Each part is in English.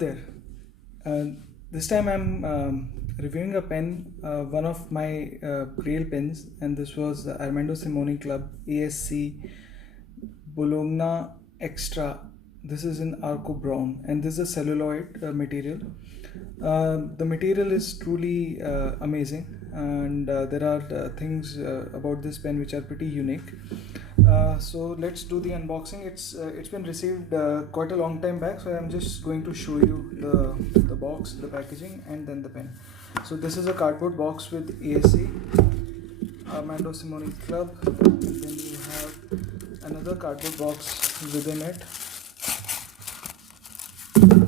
there. Uh, this time I'm reviewing a pen, one of my real pens, and this was the Armando Simoni Club ASC Bologna Extra. This is in Arco brown, and this is a celluloid material. The material is truly amazing, and there are things about this pen which are pretty unique. So let's do the unboxing. It's been received quite a long time back, so I'm just going to show you the box, the packaging, and then the pen. So this is a cardboard box with ASC Armando Simoni Club. Then you have another cardboard box within it.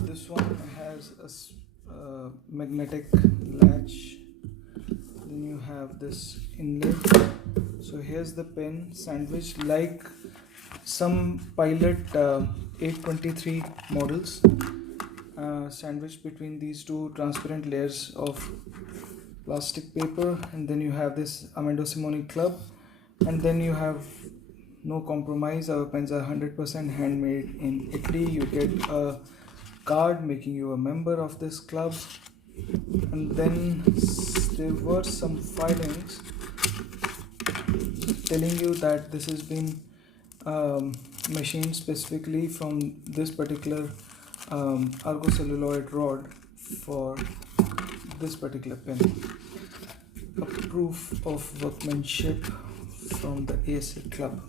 This one has a magnetic latch. Then you have this inlet. So here's the pen sandwiched like some Pilot 823 models, sandwiched between these two transparent layers of plastic paper. And then you have this Armando Simoni Club, and then you have no compromise. Our pens are 100% handmade in Italy. You get a card making you a member of this club, and then there were some filings telling you that this has been machined specifically from this particular Arco celluloid rod for this particular pen. A proof of workmanship from the ASC Club.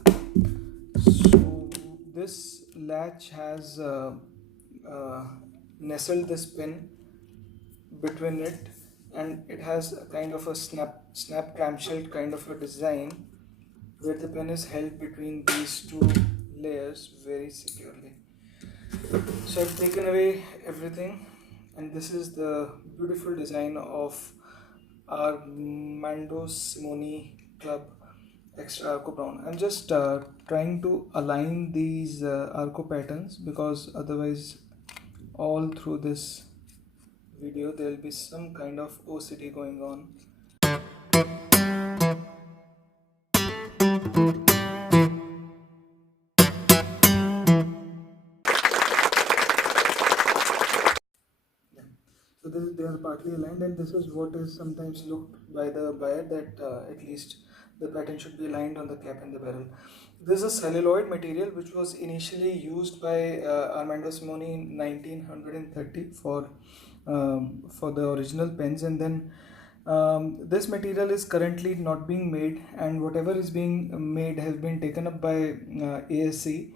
So this latch has nestled this pen between it, and it has a kind of a snap clamshell kind of a design where the pen is held between these two layers very securely. So I've taken away everything, and this is the beautiful design of Armando Simoni Club Extra Arco brown. I'm just trying to align these Arco patterns, because otherwise all through this video there will be some kind of OCD going on. So they are partly aligned, and this is what is sometimes looked by the buyer, that at least the pattern should be aligned on the cap and the barrel. This is a celluloid material which was initially used by Armando Simoni in 1930 for the original pens, and then this material is currently not being made, and whatever is being made has been taken up by ASC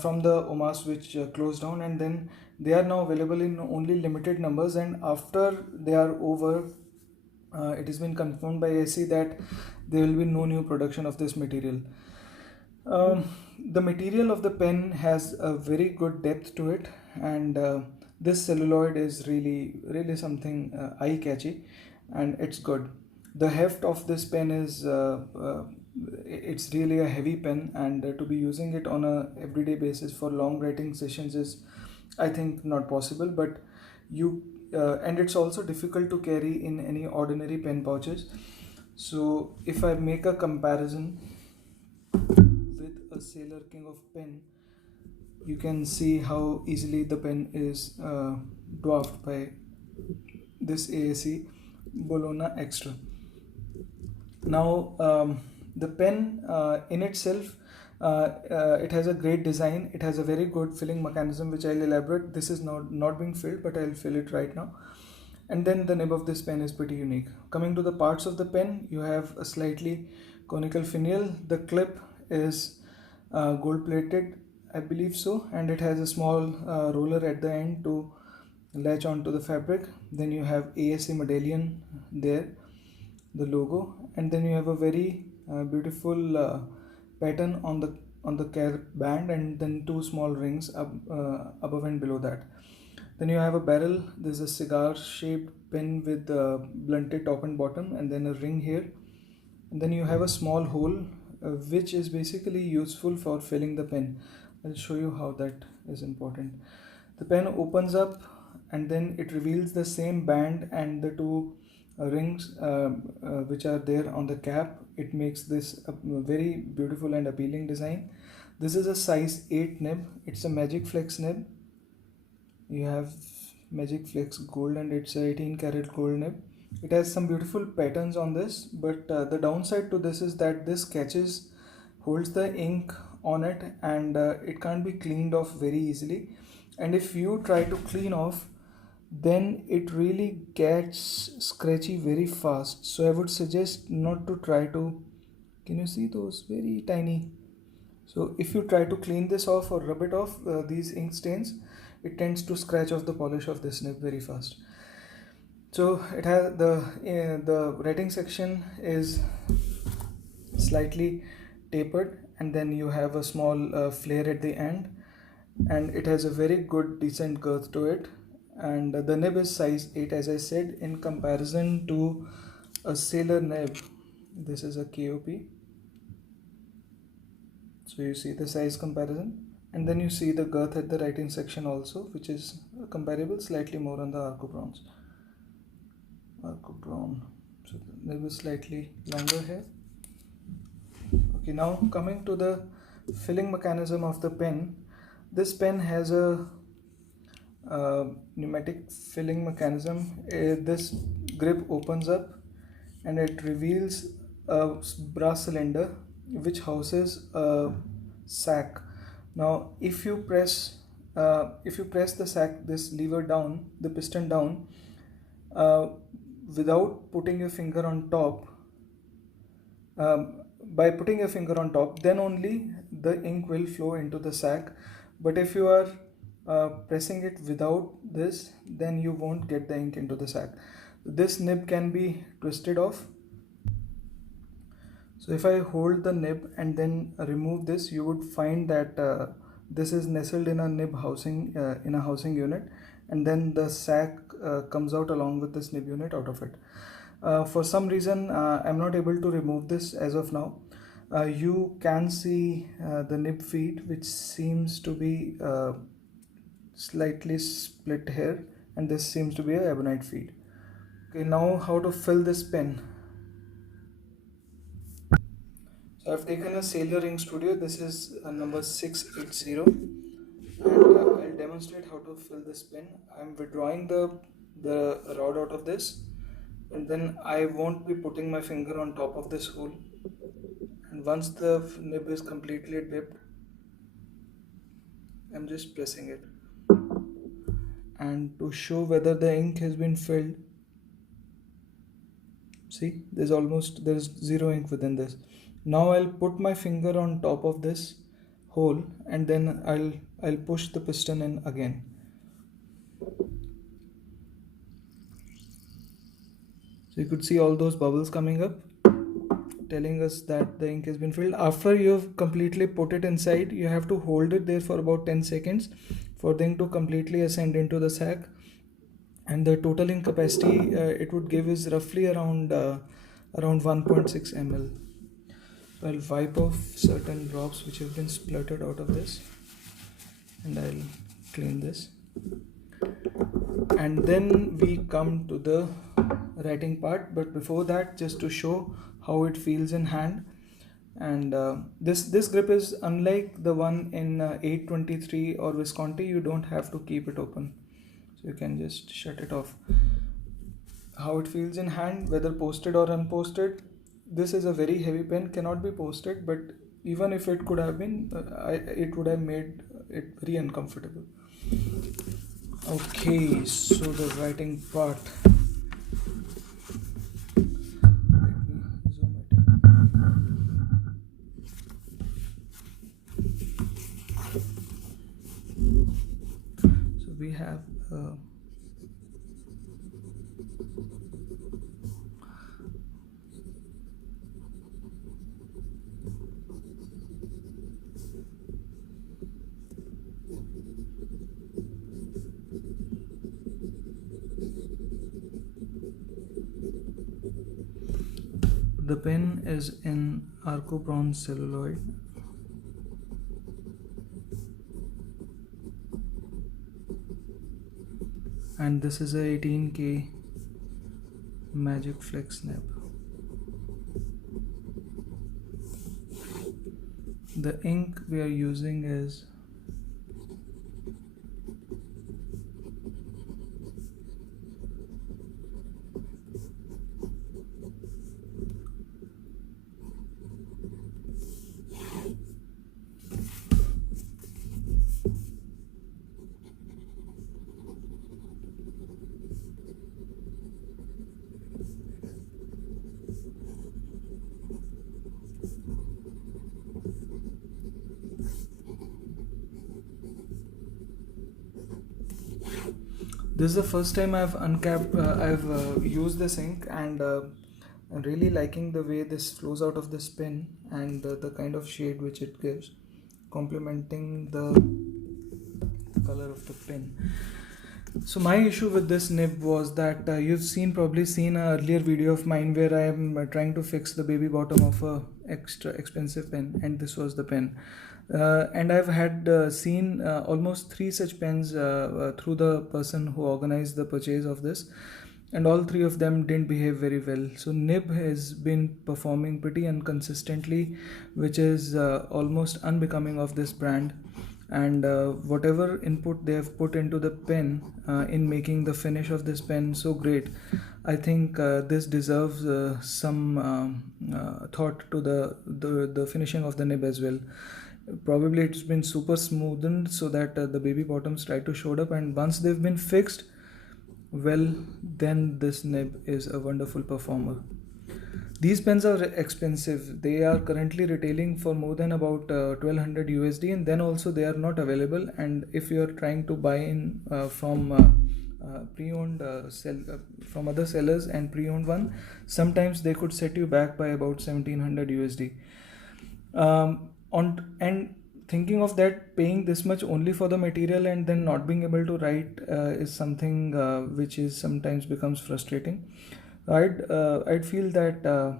from the OMAS, which closed down, and then they are now available in only limited numbers. And after they are over, it has been confirmed by ASC that there will be no new production of this material. The material of the pen has a very good depth to it, and this celluloid is really something eye-catchy, and it's good. The heft of this pen is it's really a heavy pen, and to be using it on a everyday basis for long writing sessions is, I think, not possible. But you and it's also difficult to carry in any ordinary pen pouches. So if I make a comparison with a Sailor King of pen, you can see how easily the pen is dwarfed by this ASC Bologna Extra. Now the pen in itself, it has a great design. It has a very good filling mechanism, which I'll elaborate. This is not being filled, but I'll fill it right now. And then the nib of this pen is pretty unique. Coming to the parts of the pen, you have a slightly conical finial. The clip is gold plated, I believe so, and it has a small roller at the end to latch onto the fabric. Then you have ASC medallion there, the logo, and then you have a very beautiful pattern on the cap band, and then two small rings above and below that. Then you have a barrel. This is a cigar shaped pen with blunted top and bottom, and then a ring here, and then you have a small hole which is basically useful for filling the pen. I'll show you how that is important. The pen opens up, and then it reveals the same band and the two rings which are there on the cap. It makes this a very beautiful and appealing design. This is a size 8 nib. It's a Magic Flex nib. You have Magic Flex Gold, and it's a 18 karat gold nib. It has some beautiful patterns on this, but the downside to this is that this holds the ink on it, and it can't be cleaned off very easily. And if you try to clean off, then it really gets scratchy very fast. So I would suggest not to try to. Can you see those very tiny? So if you try to clean this off or rub it off, these ink stains, it tends to scratch off the polish of this nib very fast. So it has the writing section is slightly tapered, and then you have a small flare at the end, and it has a very good decent girth to it. And the nib is size 8, as I said, in comparison to a sailor nib. This is a KOP. So you see the size comparison, and then you see the girth at the writing section also, which is comparable, slightly more on the Arco Browns. Arco Brown. So the nib is slightly longer here. Okay, now coming to the filling mechanism of the pen. This pen has a pneumatic filling mechanism. This grip opens up and it reveals a brass cylinder which houses a sac. Now if you press the sac, this lever down, the piston down, without putting your finger on top, by putting your finger on top, then only the ink will flow into the sac. But if you are pressing it without this, then you won't get the ink into the sac. This nib can be twisted off. So if I hold the nib and then remove this, you would find that this is nestled in a nib housing, in a housing unit, and then the sac comes out along with this nib unit out of it. For some reason I'm not able to remove this as of now. You can see the nib feed, which seems to be slightly split here, and this seems to be a ebonite feed. Okay, now how to fill this pen. So I've taken a Sailor Ink Studio. This is number 680, and I'll demonstrate how to fill this pen. I'm withdrawing the rod out of this, and then I won't be putting my finger on top of this hole. And once the nib is completely dipped, I'm just pressing it. And to show whether the ink has been filled, see, there's zero ink within this. Now I'll put my finger on top of this hole, and then I'll push the piston in again. So you could see all those bubbles coming up, telling us that the ink has been filled. After you've completely put it inside, you have to hold it there for about 10 seconds for the ink to completely ascend into the sac. And the total ink capacity it would give is roughly around 1.6 ml. So I'll wipe off certain drops which have been spluttered out of this, and I'll clean this. And then we come to the writing part, but before that, just to show how it feels in hand. And this grip is unlike the one in 823 or Visconti. You don't have to keep it open, so you can just shut it off. How it feels in hand, whether posted or unposted. This is a very heavy pen, cannot be posted, but even if it could have been, it would have made it very uncomfortable. Okay, so the writing part. Let me zoom it in. So we have the pen is in Arco bronze celluloid. And this is a 18K Magic Flex nib. The ink we are using is This is the first time I've uncapped, I've used this ink, and I'm really liking the way this flows out of this pen and the kind of shade which it gives, complementing the color of the pen. So my issue with this nib was that you've probably seen an earlier video of mine where I am trying to fix the baby bottom of a extra expensive pen, and this was the pen. And I've had seen almost 3 such pens through the person who organized the purchase of this, and all 3 of them didn't behave very well. So nib has been performing pretty inconsistently, which is almost unbecoming of this brand. And whatever input they have put into the pen in making the finish of this pen so great, I think this deserves some thought to the finishing of the nib as well. Probably it's been super smoothened so that the baby bottoms try to show up, and once they've been fixed, well, then this nib is a wonderful performer. These pens are expensive. They are currently retailing for more than about 1200 USD, and then also they are not available. And if you are trying to buy in from pre-owned from other sellers and pre-owned one, sometimes they could set you back by about 1700 USD. And thinking of that, paying this much only for the material and then not being able to write is something which is sometimes becomes frustrating. I'd feel that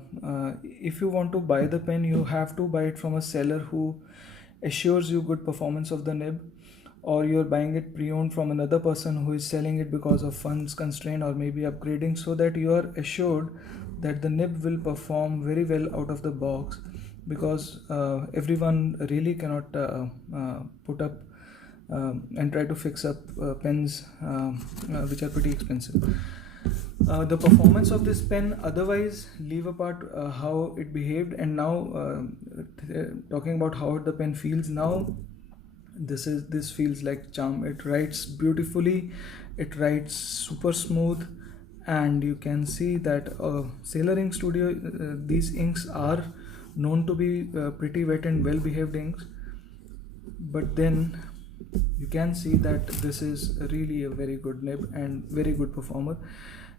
if you want to buy the pen, you have to buy it from a seller who assures you good performance of the nib, or you're buying it pre-owned from another person who is selling it because of funds constraint or maybe upgrading, so that you are assured that the nib will perform very well out of the box, because everyone really cannot put up and try to fix up pens which are pretty expensive. The performance of this pen otherwise leave apart how it behaved, and now talking about how the pen feels now, this feels like charm. It writes beautifully, it writes super smooth, and you can see that Sailor Ink Studio, these inks are known to be pretty wet and well behaved inks, but then you can see that this is really a very good nib and very good performer.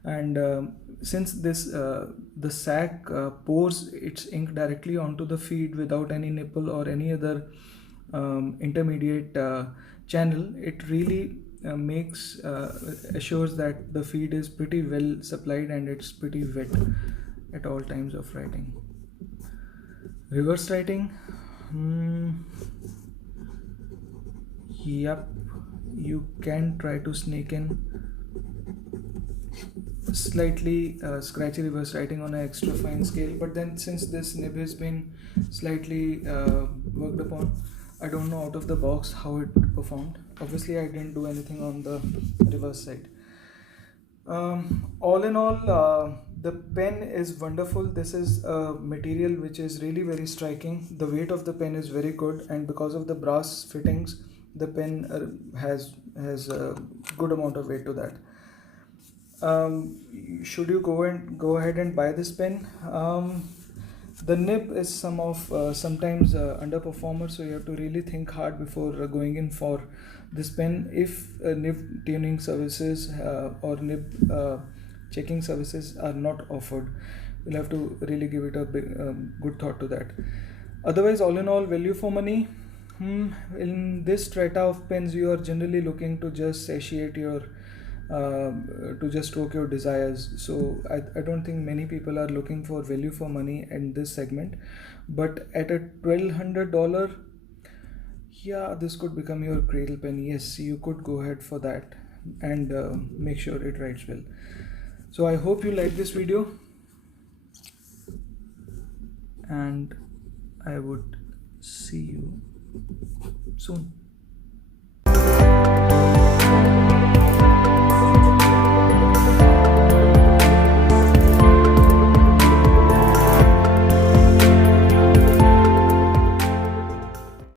And since this the sac pours its ink directly onto the feed without any nipple or any other intermediate channel, it really assures that the feed is pretty well supplied and it's pretty wet at all times of writing. Reverse writing, yep, you can try to snake in slightly scratchy reverse writing on an extra fine scale, but then since this nib has been slightly worked upon, I don't know out of the box how it performed. Obviously I didn't do anything on the reverse side. All in all, the pen is wonderful. This is a material which is really very striking. The weight of the pen is very good, and because of the brass fittings, the pen has a good amount of weight to that. Should you go ahead and buy this pen? The nib is sometimes underperformer, so you have to really think hard before going in for this pen. If nib tuning services or nib checking services are not offered, you'll have to really give it a good thought to that. Otherwise, all in all, value for money. In this strata of pens, you are generally looking to just satiate your to just stroke your desires. So I don't think many people are looking for value for money in this segment, but at a $1,200, yeah, this could become your cradle pen. Yes, you could go ahead for that and make sure it writes well. So I hope you like this video, and I would see you soon.